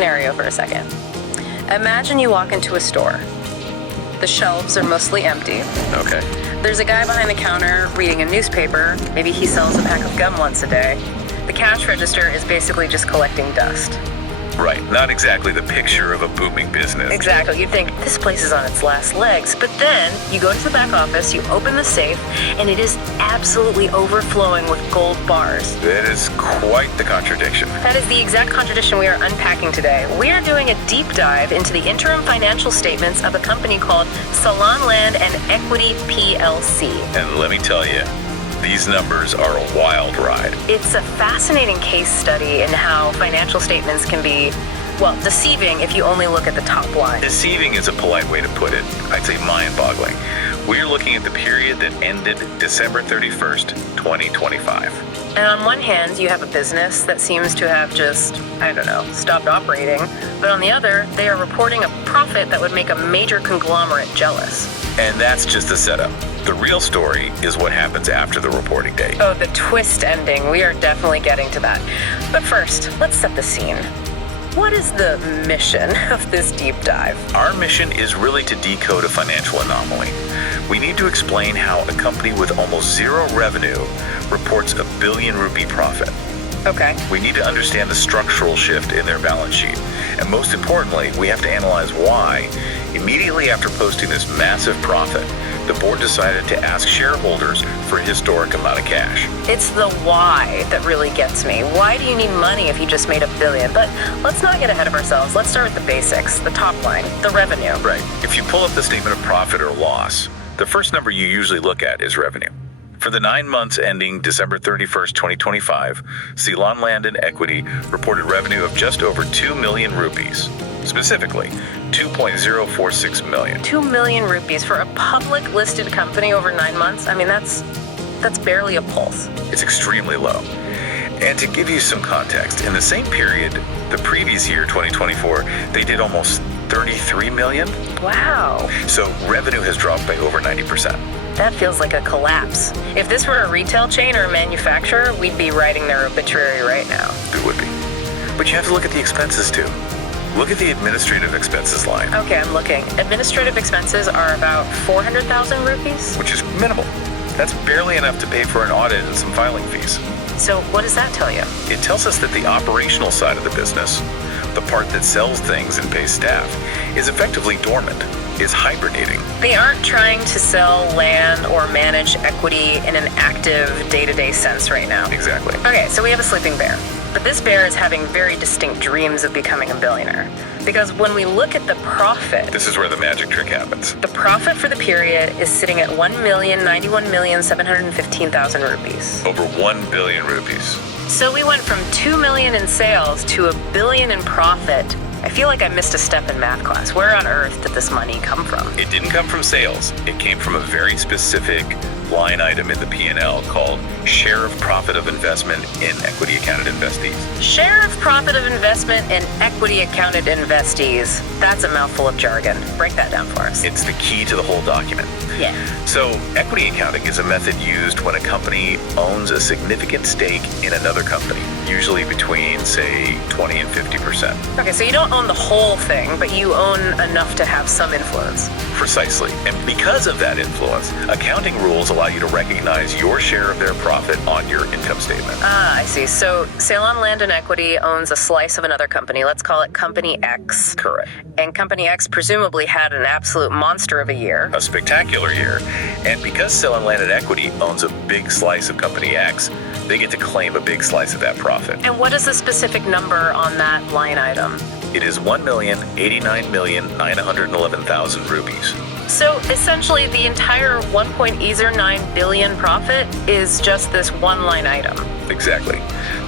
scenario for a second. Imagine you walk into a store. The shelves are mostly empty. Okay. There's a guy behind the counter reading a newspaper. Maybe he sells a pack of gum once a day. The cash register is basically just collecting dust. Right, not exactly the picture of a booming business. Exactly. You'd think this place is on its last legs, but then you go to the back office, you open the safe, and it is absolutely overflowing with gold bars. That is quite the contradiction. That is the exact contradiction we are unpacking today. We are doing a deep dive into the interim financial statements of a company called Ceylon Land and Equity PLC. And let me tell you, these numbers are a wild ride. It's a fascinating case study in how financial statements can be, well, deceiving if you only look at the top line. Deceiving is a polite way to put it. I'd say mind-boggling. We're looking at the period that ended December 31st, 2025. And on one hand, you have a business that seems to have just, stopped operating. But on the other, they are reporting a profit that would make a major conglomerate jealous. And that's just the setup. The real story is what happens after the reporting date. Oh, the twist ending. We are definitely getting to that. But first, let's set the scene. What is the mission of this deep dive? Our mission is really to decode a financial anomaly. We need to explain how a company with almost zero revenue reports a billion rupee profit. Okay. We need to understand the structural shift in their balance sheet. And most importantly, we have to analyze why, immediately after posting this massive profit, the board decided to ask shareholders for a historic amount of cash. It's the why that really gets me. Why do you need money if you just made $1 billion? But let's not get ahead of ourselves. Let's start with the basics, the top line, the revenue. Right. If you pull up the statement of profit or loss, the first number you usually look at is revenue. For the 9 months ending December 31st, 2025, Ceylon Land and Equity reported revenue of just over 2 million rupees. Specifically, 2.046 million. 2 million rupees for a public listed company over 9 months? I mean, that's barely a pulse. It's extremely low. And to give you some context, in the same period, the previous year, 2024, they did almost 33 million. Wow. So revenue has dropped by over 90%. That feels like a collapse. If this were a retail chain or a manufacturer, we'd be writing their obituary right now. It would be. But you have to look at the expenses too. Look at the administrative expenses line. Okay, I'm looking. Administrative expenses are about 400,000 rupees. Which is minimal. That's barely enough to pay for an audit and some filing fees. So what does that tell you? It tells us that the operational side of the business, the part that sells things and pays staff, is effectively dormant, is hibernating. They aren't trying to sell land or manage equity in an active day-to-day sense right now. Exactly. Okay, so we have a sleeping bear. But this bear is having very distinct dreams of becoming a billionaire. Because when we look at the profit... This is where the magic trick happens. The profit for the period is sitting at 1,091,715,000 rupees. Over 1 billion rupees. So we went from 2 million in sales to $1 billion in profit. I feel like I missed a step in math class. Where on earth did this money come from? It didn't come from sales. It came from a very specific line item in the P&L called Share of Profit of Investment in Equity Accounted Investees. Share of Profit of Investment in Equity Accounted Investees. That's a mouthful of jargon. Break that down for us. It's the key to the whole document. Yeah. So, equity accounting is a method used when a company owns a significant stake in another company, usually between, say, 20 and 50%. Okay, so you don't own the whole thing, but you own enough to have some influence. Precisely. And because of that influence, accounting rules allow you to recognize your share of their profit on your income statement. Ah, I see. So Ceylon Land and Equity owns a slice of another company. Let's call it Company X. Correct. And Company X presumably had an absolute monster of a year. A spectacular year. And because Ceylon Land and Equity owns a big slice of Company X, they get to claim a big slice of that profit. And what is the specific number on that line item? It is 1,089,911,000 rupees. So essentially the entire 1.09 billion profit is just this one line item. Exactly.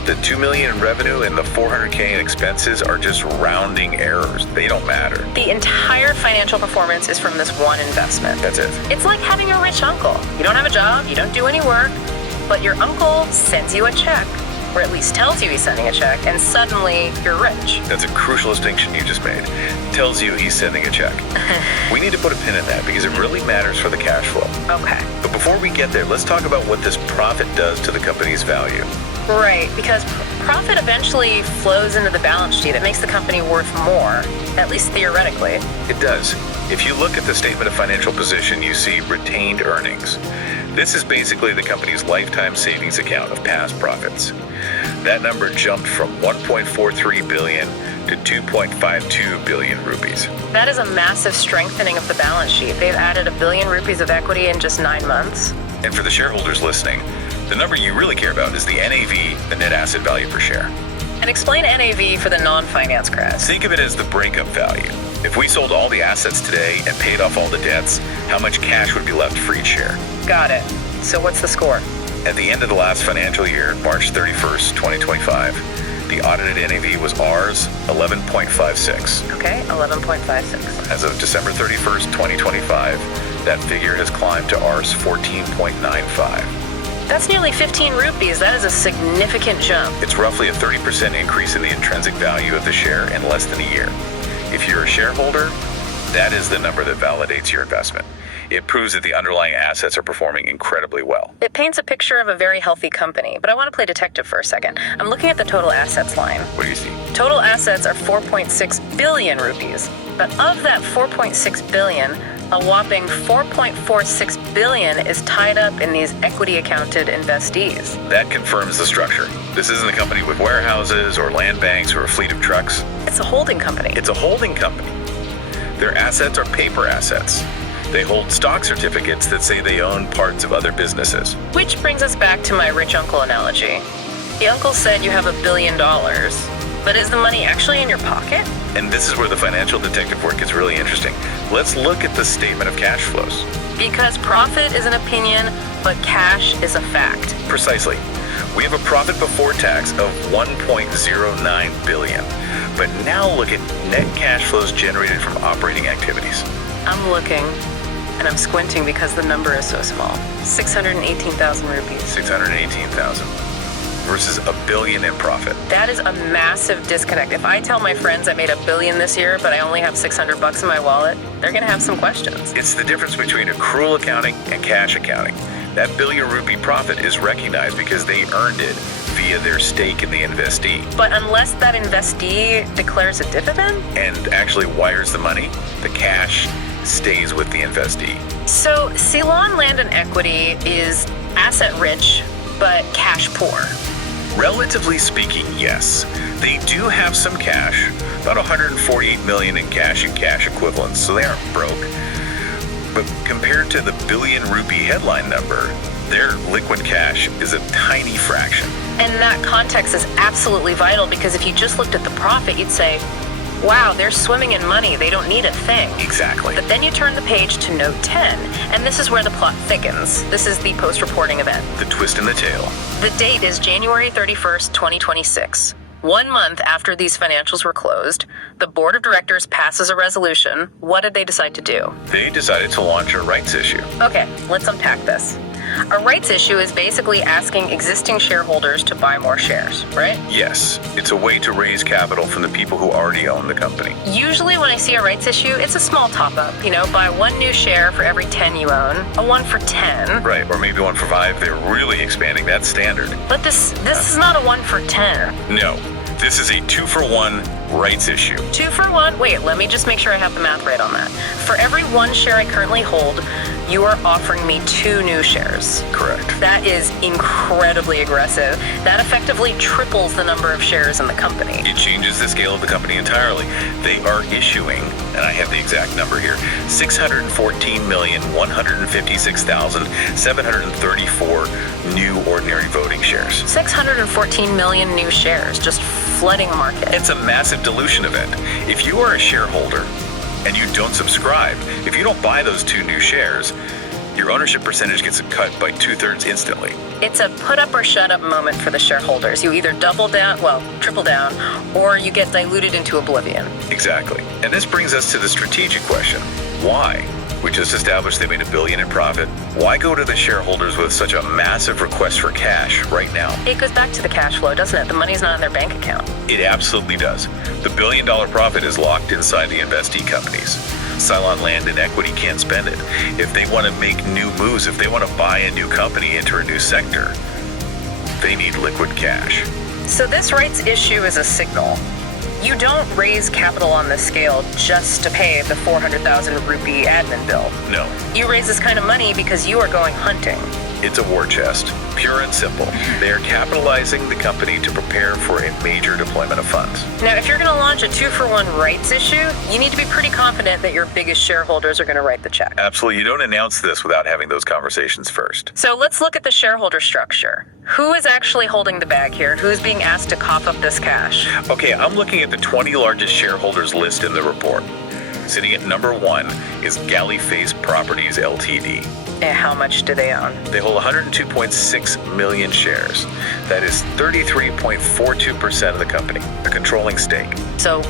The 2 million in revenue and the 400K in expenses are just rounding errors. They don't matter. The entire financial performance is from this one investment. That's it. It's like having a rich uncle. You don't have a job, you don't do any work, but your uncle sends you a check. or at least tells you he's sending a check, and suddenly you're rich. That's a crucial distinction you just made. Tells you he's sending a check. We need to put a pin in that because it really matters for the cash flow. Okay. But before we get there, let's talk about what this profit does to the company's value. Right, because profit eventually flows into the balance sheet. It makes the company worth more, at least theoretically. It does. If you look at the statement of financial position, you see retained earnings. This is basically the company's lifetime savings account of past profits. That number jumped from 1.43 billion to 2.52 billion rupees. That is a massive strengthening of the balance sheet. They've added 1 billion rupees of equity in just 9 months. And for the shareholders listening, the number you really care about is the NAV, the net asset value per share. And explain NAV for the non-finance crowds. Think of it as the breakup value. If we sold all the assets today and paid off all the debts, how much cash would be left for each share? Got it. So what's the score? At the end of the last financial year, March 31st, 2025, the audited NAV was Rs 11.56. Okay, 11.56. As of December 31st, 2025, that figure has climbed to Rs 14.95. That's nearly 15 rupees. That is a significant jump. It's roughly a 30% increase in the intrinsic value of the share in less than a year. If you're a shareholder, that is the number that validates your investment. It proves that the underlying assets are performing incredibly well. It paints a picture of a very healthy company, but I want to play detective for a second. I'm looking at the total assets line. What do you see? Total assets are 4.6 billion rupees. But of that 4.6 billion, a whopping 4.46 billion is tied up in these equity accounted investees. That confirms the structure. This isn't a company with warehouses or land banks or a fleet of trucks. It's a holding company. It's a holding company. Their assets are paper assets. They hold stock certificates that say they own parts of other businesses. Which brings us back to my rich uncle analogy. The uncle said you have $1 billion, but is the money actually in your pocket? And this is where the financial detective work gets really interesting. Let's look at the statement of cash flows. Because profit is an opinion, but cash is a fact. Precisely. We have a profit before tax of 1.09 billion. But now look at net cash flows generated from operating activities. I'm looking, and I'm squinting because the number is so small. 618,000 rupees. 618,000 versus $1 billion in profit. That is a massive disconnect. If I tell my friends I made $1 billion this year, but I only have $600 in my wallet, they're gonna have some questions. It's the difference between accrual accounting and cash accounting. That $1 billion rupee profit is recognized because they earned it via their stake in the investee. But unless that investee declares a dividend? And actually wires the money, the cash stays with the investee. So Ceylon Land and Equity is asset rich, but cash poor. Relatively speaking, yes. They do have some cash, about 148 million in cash and cash equivalents, so they aren't broke. But compared to the billion rupee headline number, their liquid cash is a tiny fraction. And that context is absolutely vital because if you just looked at the profit, you'd say, wow, they're swimming in money. They don't need a thing. Exactly. But then you turn the page to note 10, and this is where the plot thickens. This is the post-reporting event. The twist in the tail. The date is January 31st, 2026. 1 month after these financials were closed, the board of directors passes a resolution. What did they decide to do? They decided to launch a rights issue. Okay, let's unpack this. A rights issue is basically asking existing shareholders to buy more shares, right? Yes, it's a way to raise capital from the people who already own the company. Usually when I see a rights issue, it's a small top-up. Buy 1 new share for every 10 you own, a 1 for 10. Right, or maybe 1 for 5. They're really expanding that standard. But this is not a 1 for 10. No, this is a 2-for-1 rights issue. 2 for 1? Wait, let me just make sure I have the math right on that. For every 1 share I currently hold, you are offering me 2 new shares. Correct. That is incredibly aggressive. That effectively triples the number of shares in the company. It changes the scale of the company entirely. They are issuing, and I have the exact number here, 614,156,734 new ordinary voting shares. 614 million new shares, just flooding the market. It's a massive dilution event. If you are a shareholder and you don't subscribe, if you don't buy those 2 new shares, your ownership percentage gets cut by 2/3 instantly. It's a put up or shut up moment for the shareholders. You either triple down, or you get diluted into oblivion. Exactly. And this brings us to the strategic question. Why? We just established they made $1 billion in profit. Why go to the shareholders with such a massive request for cash right now? It goes back to the cash flow, doesn't it? The money's not in their bank account. It absolutely does. The $1 billion profit is locked inside the investee companies. Ceylon Land and Equity can't spend it. If they want to make new moves, if they want to buy a new company, enter a new sector, they need liquid cash. So this rights issue is a signal. You don't raise capital on this scale just to pay the 400,000 rupee admin bill. No, You raise this kind of money because you are going hunting. it's a war chest, pure and simple. They are capitalizing the company to prepare for a major deployment of funds. Now, if you're going to launch a 2-for-1 rights issue, you need to be pretty confident that your biggest shareholders are going to write the check. Absolutely, you don't announce this without having those conversations first. So let's look at the shareholder structure. Who is actually holding the bag here? Who's being asked to cough up this cash? Okay, I'm looking at the 20 largest shareholders list in the report. Sitting at number 1 is Face Properties Ltd. And how much do they own? They hold 102.6 million shares. That is 33.42% of the company, a controlling stake. So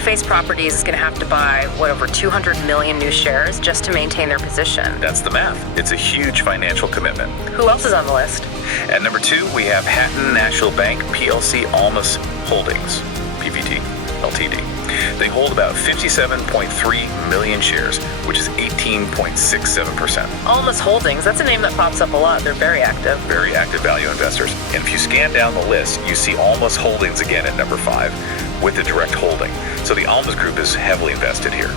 Face Properties is going to have to buy, over 200 million new shares just to maintain their position. That's the math. It's a huge financial commitment. Who else is on the list? At number 2, we have Hatton National Bank PLC Almas Holdings, PVT, Ltd. They hold about 57.3 million shares, which is 18.67%. Almas Holdings, that's a name that pops up a lot. They're very active. Very active value investors. And if you scan down the list, you see Almas Holdings again at number 5 with the direct holding. So the Almas Group is heavily invested here.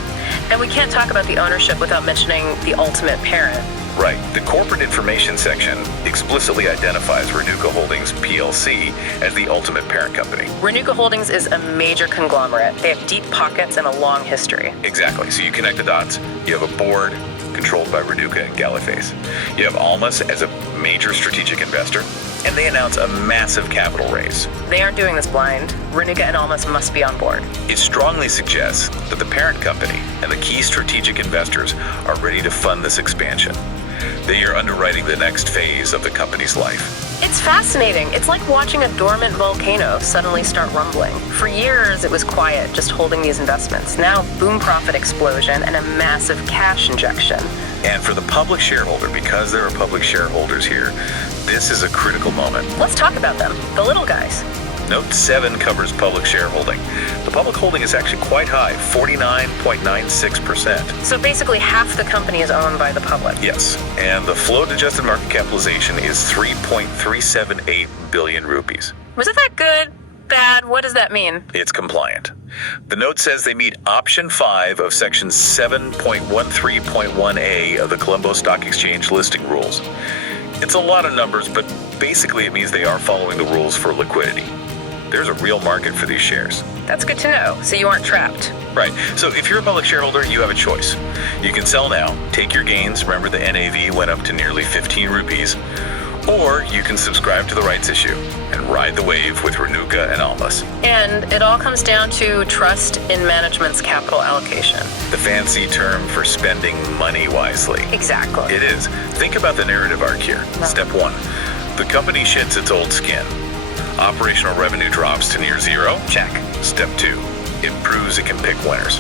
And we can't talk about the ownership without mentioning the ultimate parent. Right. The corporate information section explicitly identifies Renuka Holdings PLC as the ultimate parent company. Renuka Holdings is a major conglomerate. They have deep pockets and a long history. Exactly. So you connect the dots. You have a board controlled by Renuka and Galiface. You have Almas as a major strategic investor, and they announce a massive capital raise. They aren't doing this blind. Renuka and Almas must be on board. It strongly suggests that the parent company and the key strategic investors are ready to fund this expansion. They are underwriting the next phase of the company's life. It's fascinating. It's like watching a dormant volcano suddenly start rumbling. For years, it was quiet, just holding these investments. Now, boom profit explosion and a massive cash injection. And for the public shareholder, because there are public shareholders here, this is a critical moment. Let's talk about them, the little guys. Note 7 covers public shareholding. The public holding is actually quite high, 49.96%. So basically half the company is owned by the public. Yes, and the float-adjusted market capitalization is 3.378 billion rupees. Was it that good? Bad? What does that mean? It's compliant. The note says they meet Option 5 of Section 7.13.1A of the Colombo Stock Exchange listing rules. It's a lot of numbers, but basically it means they are following the rules for liquidity. There's a real market for these shares. That's good to know, so you aren't trapped. Right. So if you're a public shareholder, you have a choice. You can sell now, take your gains. Remember, the NAV went up to nearly 15 rupees. Or you can subscribe to the rights issue and ride the wave with Renuka and Almas. And it all comes down to trust in management's capital allocation. The fancy term for spending money wisely. Exactly. It is. Think about the narrative arc here. No. Step 1, the company sheds its old skin. Operational revenue drops to near zero. Check. Step 2, it proves it can pick winners.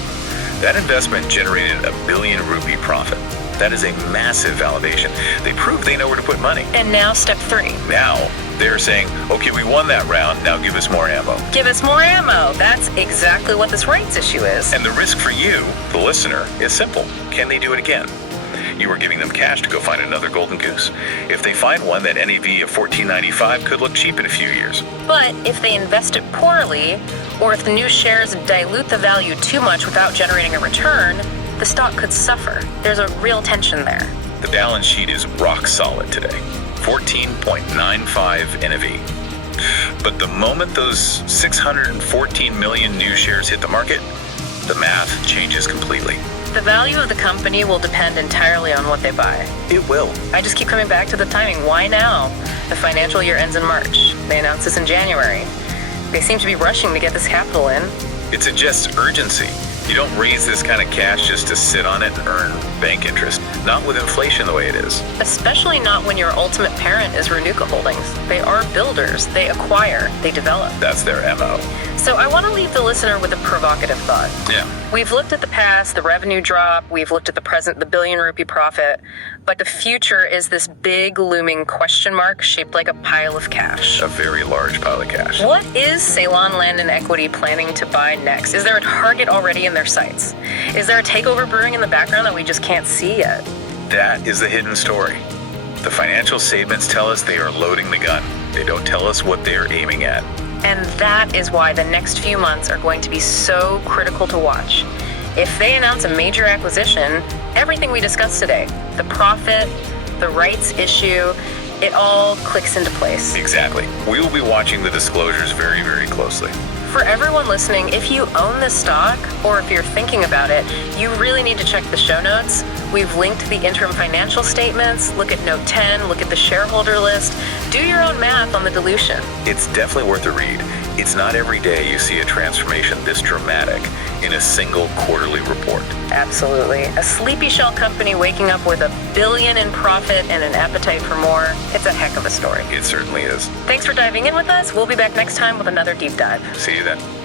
That investment generated $1 billion rupee profit. That is a massive validation. They prove they know where to put money. And now step 3. Now, they're saying, okay, we won that round, now give us more ammo. Give us more ammo. That's exactly what this rights issue is. And the risk for you, the listener, is simple. Can they do it again? You are giving them cash to go find another golden goose. If they find one, that NAV of $14.95 could look cheap in a few years. But if they invest it poorly, or if the new shares dilute the value too much without generating a return, the stock could suffer. There's a real tension there. The balance sheet is rock solid today. 14.95 NAV. But the moment those 614 million new shares hit the market, the math changes completely. The value of the company will depend entirely on what they buy. It will. I just keep coming back to the timing. Why now? The financial year ends in March. They announced this in January. They seem to be rushing to get this capital in. It suggests urgency. You don't raise this kind of cash just to sit on it and earn bank interest. Not with inflation the way it is. Especially not when your ultimate parent is Renuka Holdings. They are builders. They acquire. They develop. That's their MO. So I want to leave the listener with a provocative thought. Yeah. We've looked at the past, the revenue drop. We've looked at the present, the billion rupee profit. But the future is this big looming question mark shaped like a pile of cash. A very large pile of cash. What is Ceylon Land and Equity planning to buy next? Is there a target already in their sights? Is there a takeover brewing in the background that we just can't see yet? That is the hidden story. The financial statements tell us they are loading the gun. They don't tell us what they are aiming at. And that is why the next few months are going to be so critical to watch. If they announce a major acquisition, everything we discussed today, the profit, the rights issue, it all clicks into place. Exactly. We will be watching the disclosures very, very closely. For everyone listening, if you own the stock or if you're thinking about it, you really need to check the show notes. We've linked the interim financial statements. Look at note 10, look at the shareholder list. Do your own math on the dilution. It's definitely worth a read. It's not every day you see a transformation this dramatic in a single quarterly report. Absolutely. A sleepy shell company waking up with $1 billion in profit and an appetite for more. It's a heck of a story. It certainly is. Thanks for diving in with us. We'll be back next time with another deep dive. See you then.